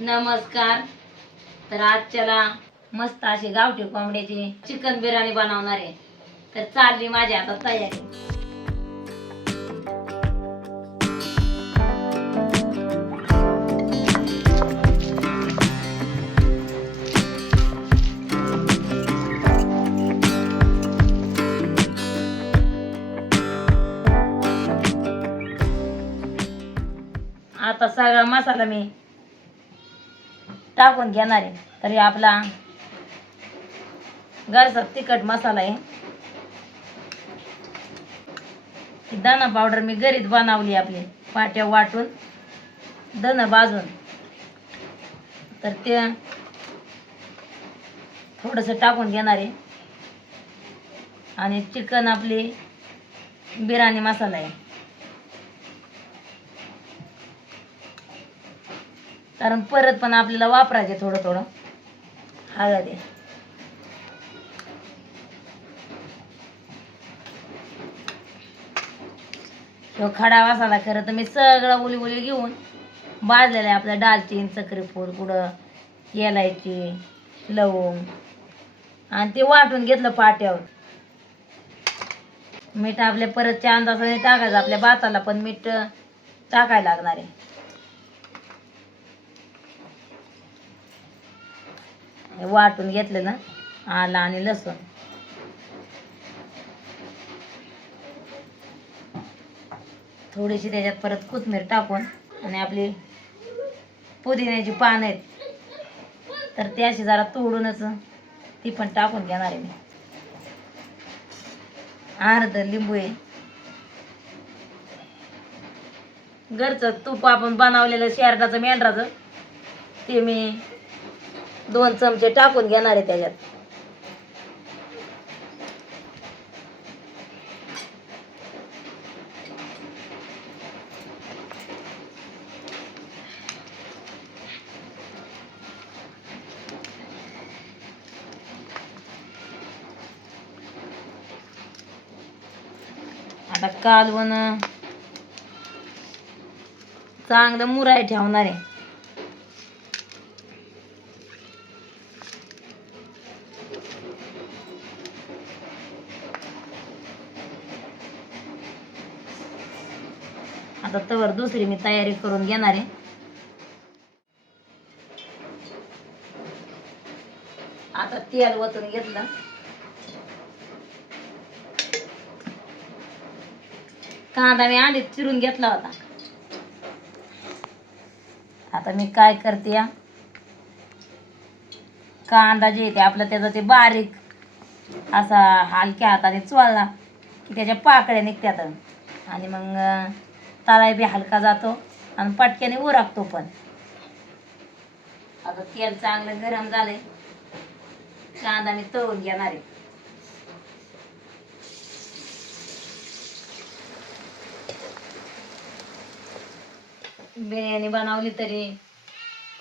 नमस्कार. तर आजच्याला मस्त अशी गावठी कोंबड्याची चिकन बिर्याणी बनवणार आहे. तर चालली माझी आता तयारी. आता सगळा मसाला मी टाकून घेणार आहे. तरी आपला घरचा तिखट मसाला आहे. दाणा पावडर मी घरीच बनवली आपली. पाट्या वाटून दण भाजून. तर ते थोडंसं टाकून घेणार आहे. आणि चिकन आपली बिर्याणी मसाला आहे. कारण परत पण आपल्याला वापरायचे थोडं थोडं. हळद आहे खडा मसाला खरं तर मी सगळं उली उली घेऊन भाजलेलं आहे आपलं दालचीन चक्रीफूड कुठं येलायची लवंग. आणि ते वाटून घेतलं पाट्यावर. मीठ आपल्या परतच्या अंदाजाने टाकायचं आपल्या भाताला पण मीठ टाकायला लागणार आहे. वाटून घेतलं ना आलं आणि लसूण. थोडीशी त्याच्यात परत कोथमीर टाकून आणि आपली पुदिन्याची पानं आहेत. तर ती अशी जरा तोडूनच ती पण टाकून घेणार आहे मी. अर्ध लिंबू आहे. घरचं तूप आपण बनवलेलं शेरडाचं मेंढराचं ते मी दोन चमचे टाकून घेणार आहे त्याच्यात. आता कालवण. चांगलं मुराय ठेवणार आहे आता तवर दुसरी मी तयारी करून घेणार आहे आता तेल वतून घेतलं कांदा मी आधीच चिरून घेतला होता आता मी काय करते या कांदा जे ते आपलं त्याचं ते बारीक असा हलक्या हाताने चोळला की त्याच्या पाकळ्या निघत्यात आणि मग तालाही बी हलका जातो आणि पटक्याने उरकतो पण. आता तेल चांगलं गरम झालंय. कांदा मी तळून घेणार आहे. बिर्याणी बनवली तरी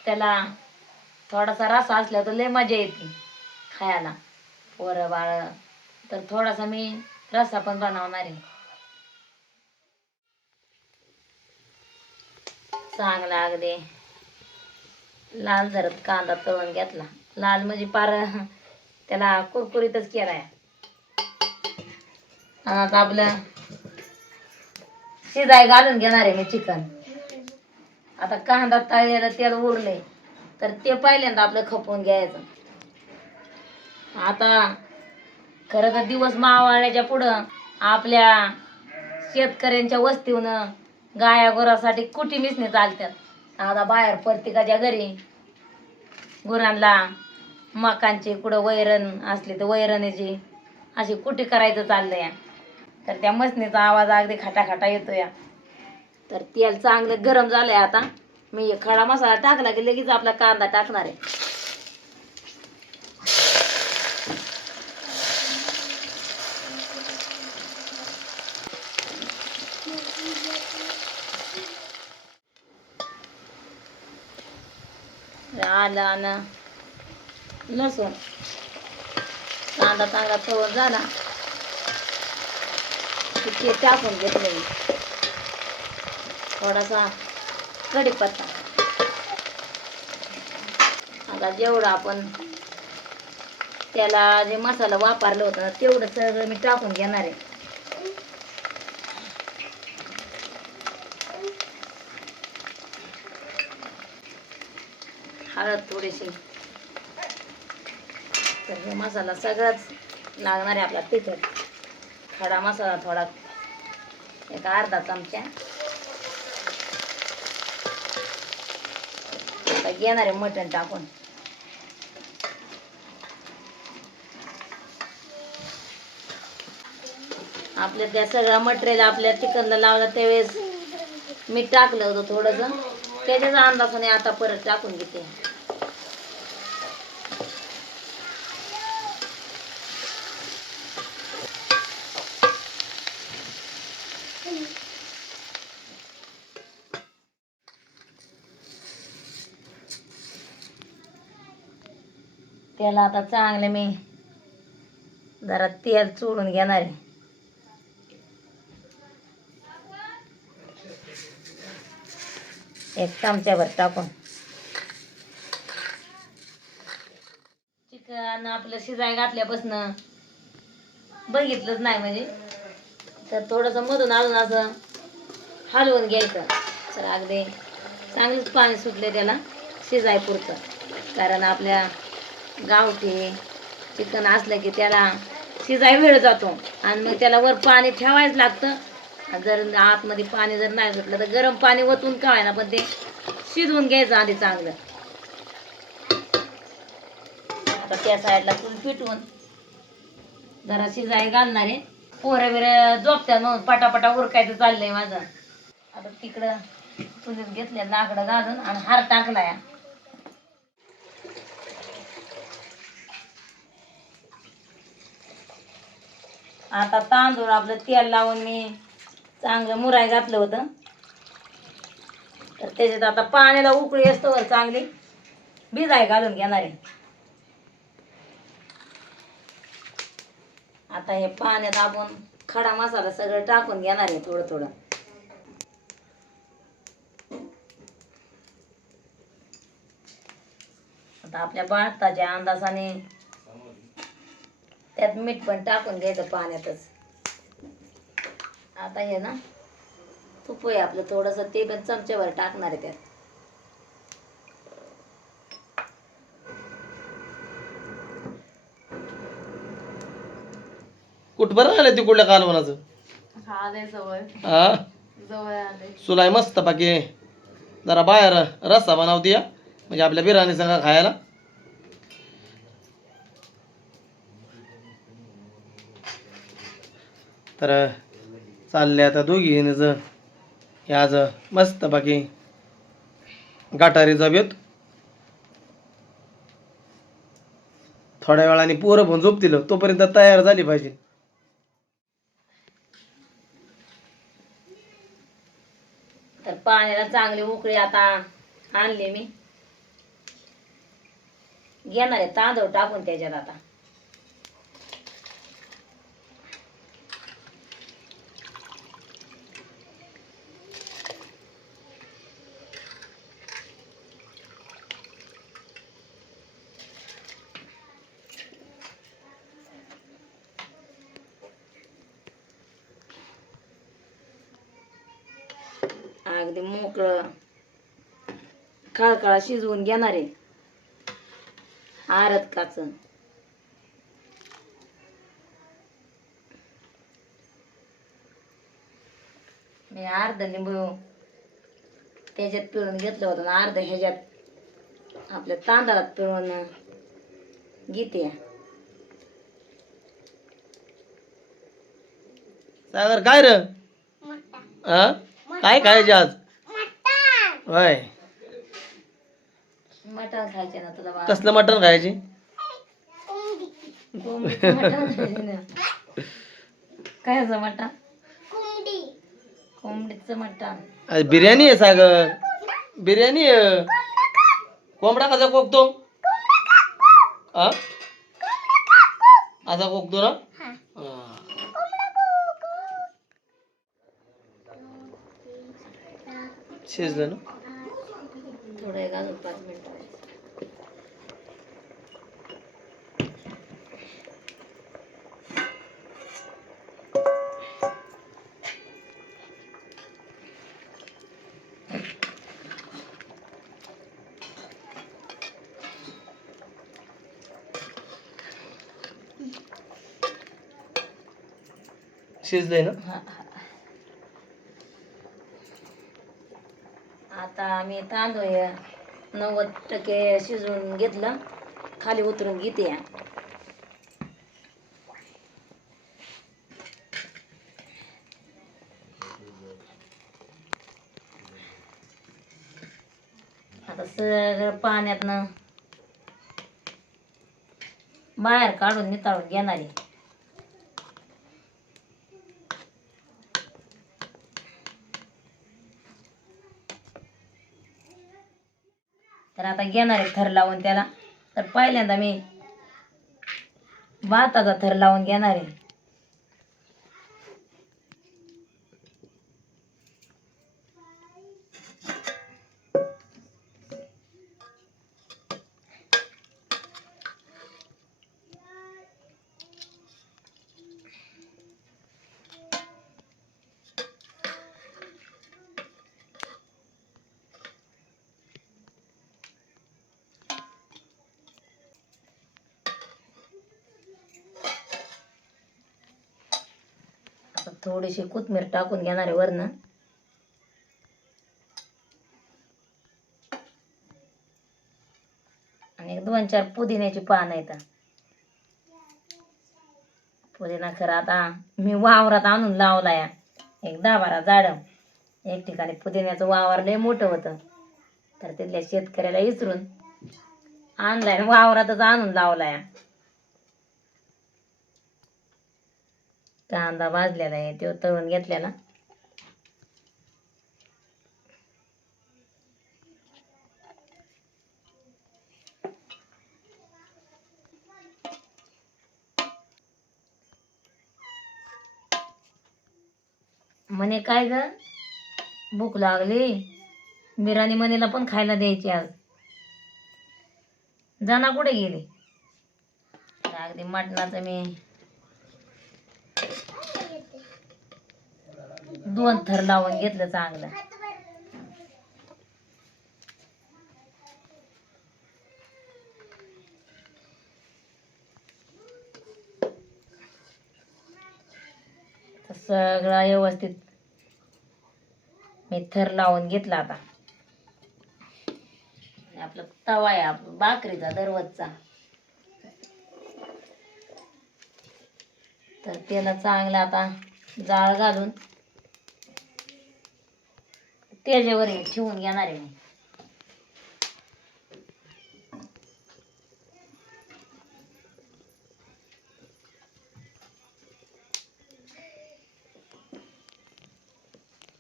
त्याला थोडासा रसा असला तर लय मजा येते खायला. पोरं बाळ. तर थोडासा मी रस्सा पण बनवणार आहे. चांगला अगदी लाल जरत कांदा तळून घेतला. लाल म्हणजे पार त्याला कुरकुरीतच केलाय. आणि आता आपलं शिजाय घालून घेणार आहे मी चिकन. आता कांदा तळलेलं तेल उरले तर ते पहिल्यांदा आपलं खपवून घ्यायचं. आता खरं तर दिवस मावळण्याच्या पुढं आपल्या शेतकऱ्यांच्या वस्तीवनं गाया गुरासाठी कुटी मिसने चालतात आता बाहेर प्रत्येकाच्या घरी? गुरांना मकांची कुठं वैरण असली तर वैरणीची. अशी कुटी करायचं चाललंय? तर त्या मसनीचा आवाज अगदी खटाखटा येतो या तर तेल चांगलं गरम झालंय आता. मी खडा मसाला टाकला की लगेच आपला कांदा टाकणार आहे. आलं आणि लसूण. कांदा चांगला तळून झाला. की ते टाकून घेतलं मी. थोडासा कढीपत्ता आता जेवढं आपण त्याला जे मसाला वापरलं होतं ना, तेवढं सगळं मी टाकून घेणार आहे. हळद थोडीशी तर हे मसाला सगळंच लागणार आहे आपला तिखट. खडा मसाला थोडा. एक अर्धा चमचा. आता घेणार आहे मटण टाकून. आपल्या त्या सगळ्या मटेरियल आपल्या चिकनला लावलं त्यावेळेस मी टाकलं होतं थोडंसं. त्याच्याच अंदाजाने आता परत टाकून घेते. त्याला आता चांगले मी जरा तेल चोळून घेणार आहे. एक चमच्यावर टाकून. चिकन आपलं शिजाय घातल्यापासनं बघितलंच नाही म्हणजे. तर थोडंसं मधून अजून असं हलवून घ्यायचं. तर अगदी चांगलंच पाणी सुटले त्याला शिजाय पुरतं कारण आपल्या गावठी चिकन असलं की त्याला शिजाय वेळ जातो. आणि मग त्याला वर पाणी ठेवायच लागतं. जर आतमध्ये पाणी जर नाही सुटलं तर गरम पाणी ओतून काय ना पण ते शिजवून घ्यायचं आधी चांगलं. आता त्या साईडला चूल पिटवून जरा शिजाय घालणार. आहे पोरं बिरं झोपत्या म्हणून पटापटा उरकायचं चाललंय माझं. आता तिकडं चुलीत घेतल्या लाकडं घालून आणि हार टाकलाय. आता तांदूळ आपलं तेल लावून मी चांगलं मुराय घातलं होतं. तर त्याच्यात आता पाण्याला उकळी असतो वर चांगली. भिजाय घालून घेणार आहे. आता हे पाण्यात आपण खडा मसाला सगळं टाकून घेणार आहे थोडं थोडं. आता आपल्या भारताच्या अंदाजाने त्यात मीठ पण टाकून घ्यायचं पाण्यातच. आता हे ना तूप आहे आपलं थोडंसं ते पण चमच्याभर टाकणार आहे त्यात. कुठभर आलं ते कुठल्या कालवनाचं? आले जवळ. हा? जवळ आले सुलाय मस्त बाकी जरा बाहेर रस्सा बनवते या म्हणजे आपल्या बिर्याणी संग खायला. तर चालले आता दोघी हे आज मस्त बाकी गाठारी जाऊयात. थोड्या वेळाने पोरं पण झोपतील तोपर्यंत तयार झाली पाहिजे. तर पाण्याला चांगली उकळी आता आणली मी. घेणार आहे तांदूळ टाकून त्याच्यात आता. अगदी मोकळं खळखळा शिजवून घेणार आहे. आरत काच मी अर्ध लिंबू त्याच्यात पिळून घेतलं होतं आणि अर्ध ह्याच्यात आपल्या तांदळात पिळून घेते. सागर काय र? हा काय खायचे आज? होय. मटण खायचे ना तुला बाळा. कसलं मटण खायचे? कोंबडीचं मटण खायचे ना. कायचं मटण? कोंबडीचं मटण. आज बिर्याणी आहे सागर. बिर्याणी आहे. कोंबडा कसा कोकतो? हा असा कोकतो ना? शिजलं ना? थोडं एक अजून पाच मिनिटं शिजलंय ना? मी आम्ही तांदूळ नव्वद टक्के शिजवून घेतलं. खाली उतरून घेते. आता सगळं पाण्यातनं बाहेर काढून निताळून घेणारी. आता घेणार आहे थर लावून त्याला. तर पहिल्यांदा मी भाताचा थर लावून घेणार आहे. थोडीशी कोथमीर टाकून घेणार आहे वरनं. आणि दोन चार पुदिन्याची पान आहेत. पुदिना खरं आता मी वावरात आणून लावला या एक दहा बारा झाडं. एक ठिकाणी पुदिन्याचं वावर लय मोठं होतं. तर तिथल्या शेतकऱ्याला विचारून आणलाय आणि वावरातच आणून लावला या कांदा भाजलेला आहे तो तळून घेतलेला. म्हणे काय ग? भूक लागली? बिराणी मनीला पण खायला द्यायची आज. जाना कुठे गेली? अगदी मटणाचं मी दोन थर लावून घेतलं चांगलं. सगळा सगळं व्यवस्थित मी थर लावून घेतला आता. आपला तवा आहे आपला भाकरीचा दररोजचा. तर त्याला चांगलं आता जाळ घालून त्याच्यावर हे ठेवून घेणार आहे मी.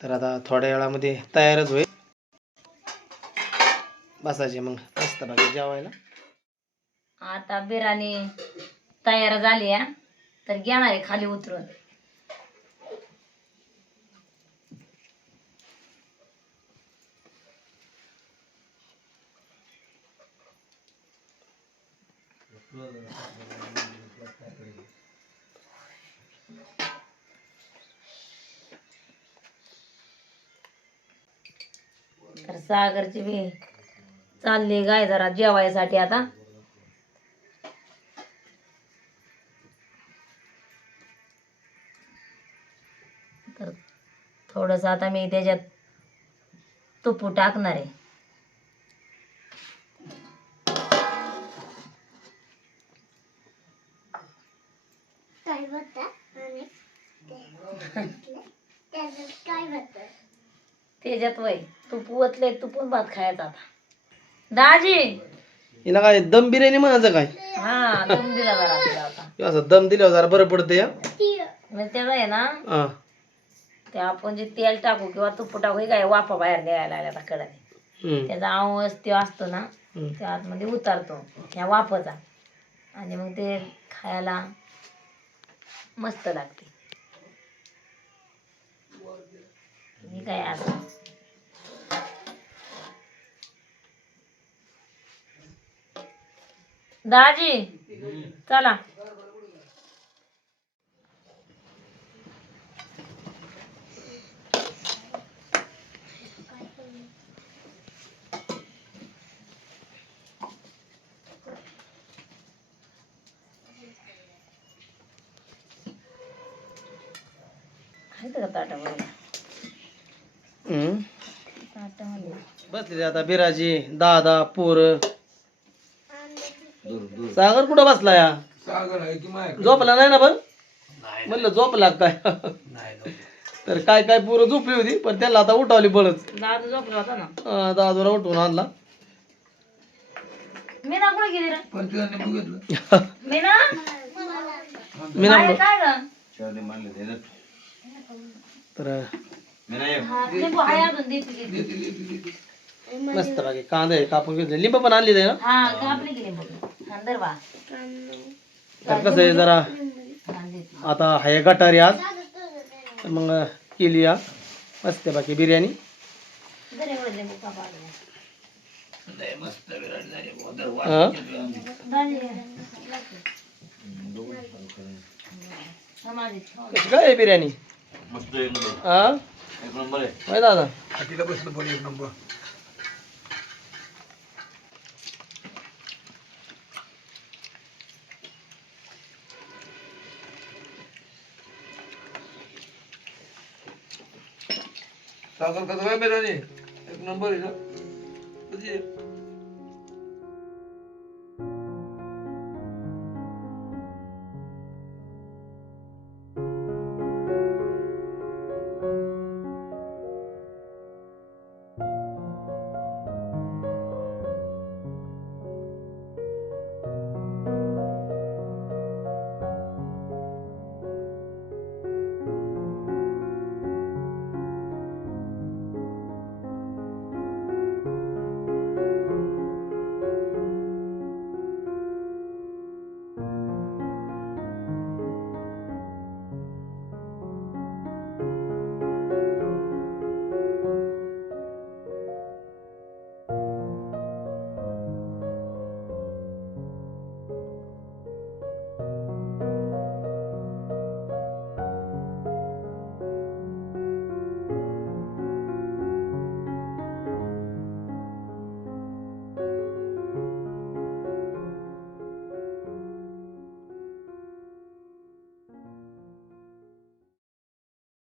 तर आता थोड्या वेळामध्ये तयारच होईल. बसायचे मग मस्त बाकी जेवायला. आता बिर्याणी तयार झाली आहे. तर घेणार आहे खाली उतरून. सागरची बी चालली गाय जरा जेवायसाठी आता. तर थोडस आता मी त्याच्यात तुपू टाकणार आहे. त्याच्यात वय. तूप ओतलंय तुपून भात खायचा आता. दाजी! हिला काय दम बिर्याणी म्हणायचं काय? हा तुम्ही दिला जरा तिला आता. हे असं दम दिल्यावर जरा बरं पडतं म्हणजे त्याचा आहे ना हा. ते आपण जे तेल टाकू किंवा तुप टाकू हे काय वाफा बाहेर निघायला लागल्या आता कडाने. हम्म. त्याचा आवाज ते असतो ना हम्म. त्या आतमध्ये उतारतो ह्या वाफाचा. आणि मग ते खायला मस्त लागते. हे काय असं दाजी चला. बसलेले आता बिराजी दादा पोर. सागर कुठं बसला या झोपला नाही ना पण? म्हणलं झोपला काय? तर काय काय पोरं झोपली होती पण त्याला आता उठावली बळच दादू झोपला होता ना? अं, दादूला उठवून आणला. मी ना कुठे गेली रे? मी ना मी ना बाहेर काय ग? तर हा, लिंबू आहे अजून देते देते. मस्त बाकी कांदे आहे, कापून घेतले. लिंब पण आणली ना? हा कापली की लिंबू. तर कसं आहे जरा हा. आता हाय गटारी आज. मग केली या. मस्त आहे बाकी बिर्याणी. हं? हा. कशी काय आहे बिर्याणी? हा दादा. साखर कसं काय मेराने? एक नंबर आहे ना. म्हणजे